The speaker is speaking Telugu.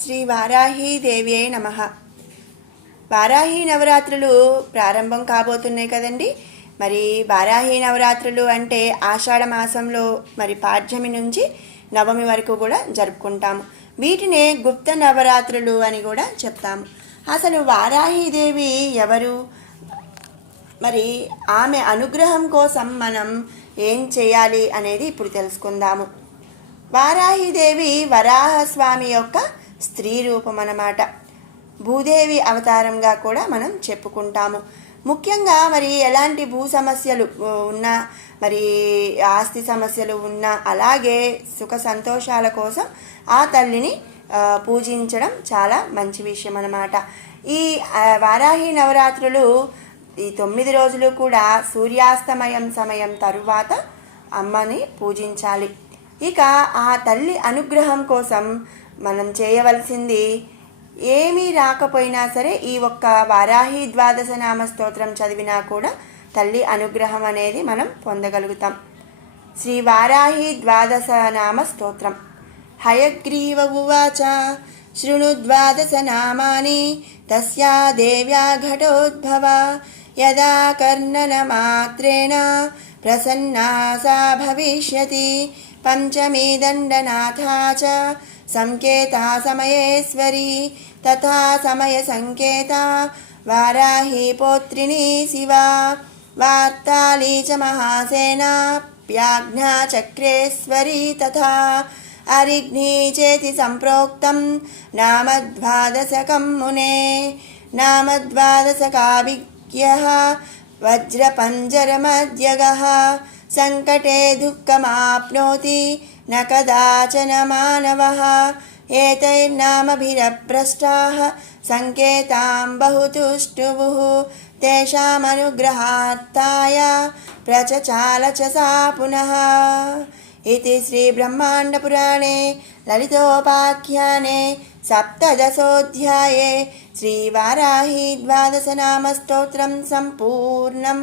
శ్రీ వారాహీదేవ్యై నమః. వారాహి నవరాత్రులు ప్రారంభం కాబోతున్నాయి కదండి. మరి వారాహి నవరాత్రులు అంటే ఆషాఢ మాసంలో మరి పాడ్యమి నుంచి నవమి వరకు కూడా జరుపుకుంటాము. వీటినే గుప్త నవరాత్రులు అని కూడా చెప్తాము. అసలు వారాహీదేవి ఎవరు? మరి ఆమె అనుగ్రహం కోసం మనం ఏం చేయాలి అనేది ఇప్పుడు తెలుసుకుందాము. వారాహీదేవి వరాహస్వామి యొక్క స్త్రీ రూపం అన్నమాట. భూదేవి అవతారంగా కూడా మనం చెప్పుకుంటాము. ముఖ్యంగా మరి ఎలాంటి భూ సమస్యలు ఉన్నా, మరి ఆస్తి సమస్యలు ఉన్నా, అలాగే సుఖ సంతోషాల కోసం ఆ తల్లిని పూజించడం చాలా మంచి విషయం అన్నమాట. ఈ వారాహి నవరాత్రులు ఈ 9 రోజులు కూడా సూర్యాస్తమయం సమయం తరువాత అమ్మని పూజించాలి. ఇక ఆ తల్లి అనుగ్రహం కోసం మనం చేయవలసింది ఏమీ రాకపోయినా సరే ఈ ఒక్క వారాహి ద్వాదశ నామ స్తోత్రం చదివినా కూడా తల్లి అనుగ్రహం అనేది మనం పొందగలుగుతాం. శ్రీ వారాహి ద్వాదశ నామ స్తోత్రం. హయగ్రీవ ఉవాచ శృణు ద్వాదశ నామాని తస్యా దేవ్యా ఘటోద్భవ యదా కర్ణన మాత్రేణ ప్రసన్నా సా భవిష్యతి పంచమీ దండనాథా చ సంకేతా సమయేశ్వరి తథా సమయ సంకేతా వారాహి పౌత్రిణీ శివా వార్తాళీ చ మహాసేనా ప్యాజ్ఞా చక్రేశ్వరి తథా అరిఘ్నీ చేతి సంప్రోక్తం నామద్వాదశకం మునే నామద్వాదశకాభిజ్ఞః వజ్రపంజరమద్యగః సంకటే దుఃఖమాప్నోతి న కదాచన మానవః ఏతైర్నామభిరభ్రష్టాః సంకేతాం బహుతుష్టువుః తేషామనుగ్రహార్థాయ ప్రచచాల చ సా పునః. ఇది శ్రీ బ్రహ్మాండ పురాణే లలితోపాఖ్యానే సప్తదశోధ్యాయే శ్రీ వారాహి ద్వాదశ నామ స్తోత్రం సంపూర్ణం.